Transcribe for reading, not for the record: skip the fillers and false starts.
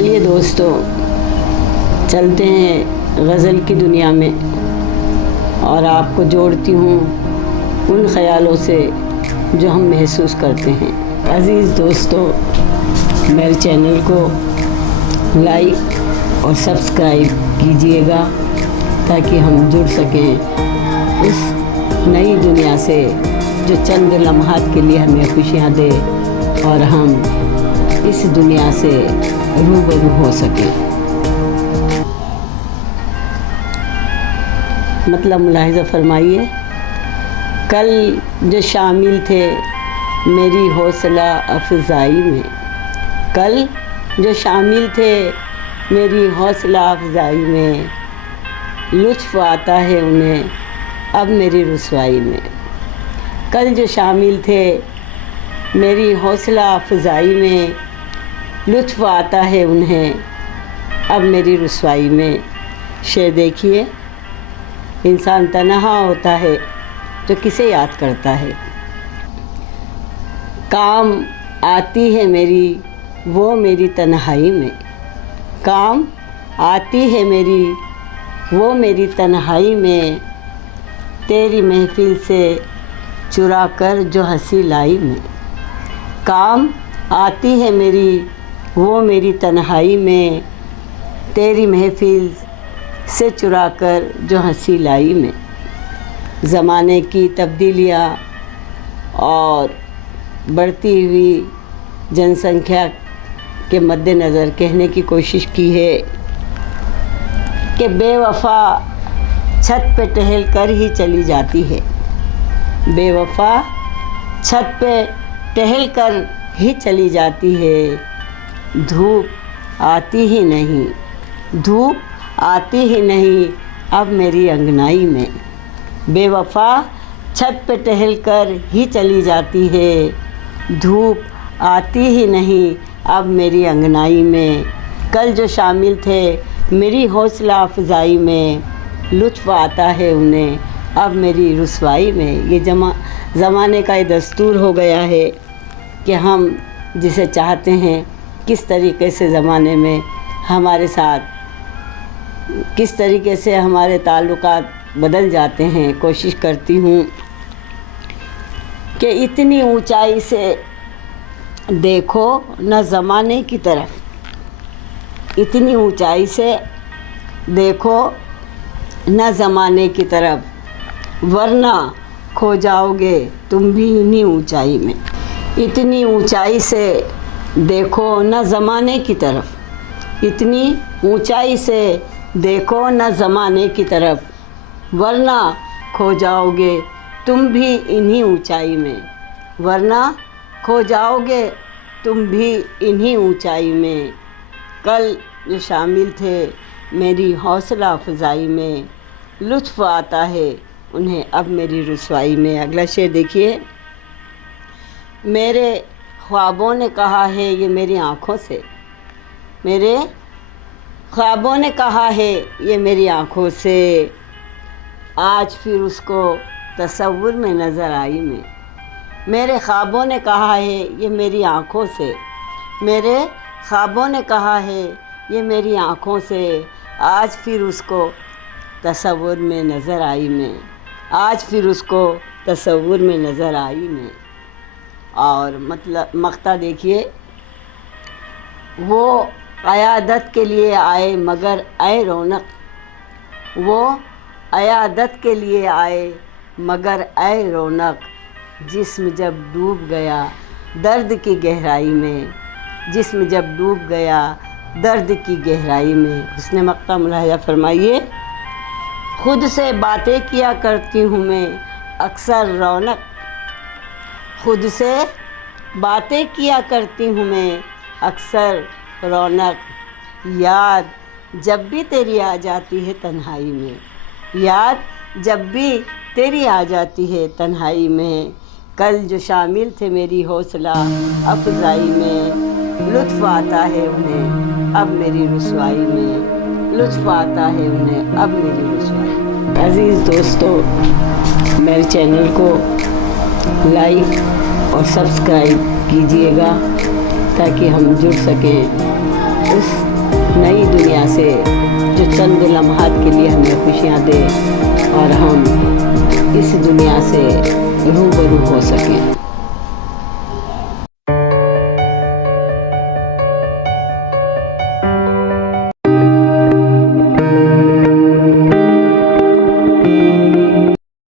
चलिए दोस्तों, चलते हैं गज़ल की दुनिया में और आपको जोड़ती हूँ उन ख़यालों से जो हम महसूस करते हैं। अज़ीज़ दोस्तों, मेरे चैनल को लाइक और सब्सक्राइब कीजिएगा ताकि हम जुड़ सकें उस नई दुनिया से जो चंद लम्हात के लिए हमें खुशियाँ दे और हम इस दुनिया से रूबरू हो सकें। मतलब मुलाहिज़ा फरमाइए, कल जो शामिल थे मेरी हौसला अफ़ज़ाई में, कल जो शामिल थे मेरी हौसला अफ़ज़ाई में, लुत्फ़ आता है उन्हें अब मेरी रुसवाई में। कल जो शामिल थे मेरी हौसला अफ़ज़ाई में, लुत्फ़ आता है उन्हें अब मेरी रुसवाई में। शेर देखिए, इंसान तन्हा होता है तो किसे याद करता है। काम आती है मेरी वो मेरी तन्हाई में, काम आती है मेरी वो मेरी तन्हाई में, तेरी महफ़िल से चुरा कर जो हंसी लाई में। काम आती है मेरी वो मेरी तन्हाई में, तेरी महफ़िल से चुरा कर जो हंसी लाई में। ज़माने की तब्दीलियाँ और बढ़ती हुई जनसंख्या के मद्देनज़र कहने की कोशिश की है कि बेवफ़ा छत पे टहल कर ही चली जाती है, बेवफ़ा छत पे टहल कर ही चली जाती है। धूप आती ही नहीं, धूप आती ही नहीं अब मेरी अंगनाई में। बेवफ़ा छत पे टहल कर ही चली जाती है, धूप आती ही नहीं अब मेरी अंगनाई में। कल जो शामिल थे मेरी हौसला अफ़ज़ाई में, लुत्फ़ आता है उन्हें अब मेरी रुसवाई में। ये ज़माने का ये दस्तूर हो गया है कि हम जिसे चाहते हैं किस तरीके से ज़माने में हमारे साथ किस तरीके से हमारे ताल्लुकात बदल जाते हैं। कोशिश करती हूँ कि इतनी ऊंचाई से देखो न ज़माने की तरफ, इतनी ऊंचाई से देखो न ज़माने की तरफ, वरना खो जाओगे तुम भी इन्हीं ऊंचाई में। इतनी ऊंचाई से देखो न ज़माने की तरफ, इतनी ऊंचाई से देखो न ज़माने की तरफ, वरना खो जाओगे तुम भी इन्हीं ऊंचाई में, वरना खो जाओगे तुम भी इन्हीं ऊंचाई में। कल जो शामिल थे मेरी हौसला अफ़ज़ाई में, लुत्फ़ आता है उन्हें अब मेरी रुसवाई में। अगला शेर देखिए, मेरे ख्वाबों ने कहा है ये मेरी आँखों से, मेरे ख्वाबों ने कहा है ये मेरी आँखों से, आज फिर उसको तसव्वुर में नज़र आई मैं। मेरे ख्वाबों ने कहा है ये मेरी आँखों से, मेरे ख्वाबों ने कहा है ये मेरी आँखों से, आज फिर उसको तसव्वुर में नज़र आई मैं, आज फिर उसको तसव्वुर में नज़र आई मैं। और मतलब मक़ता देखिए, वो अयादत के लिए आए मगर ऐ रौनक, वो अयादत के लिए आए मगर ऐ रौनक, जिस्म जब डूब गया दर्द की गहराई में, जिस्म जब डूब गया दर्द की गहराई में। उसने मक़ता मुलाहिज़ा फरमाइए, खुद से बातें किया करती हूँ मैं अक्सर रौनक, खुद से बातें किया करती हूँ मैं अक्सर रौनक, याद जब भी तेरी आ जाती है तन्हाई में, याद जब भी तेरी आ जाती है तन्हाई में। कल जो शामिल थे मेरी हौसला अफ़ज़ाई में, लुत्फ़ आता है उन्हें अब मेरी रुसवाई में, लुत्फ़ आता है उन्हें अब मेरी रुसवाई। अज़ीज़ दोस्तों, मेरे चैनल को लाइक और सब्सक्राइब कीजिएगा ताकि हम जुड़ सकें उस दुनिया से जो चंद लम्हात के लिए हमें खुशियाँ दे और हम इस दुनिया से रूबरू हो सकें।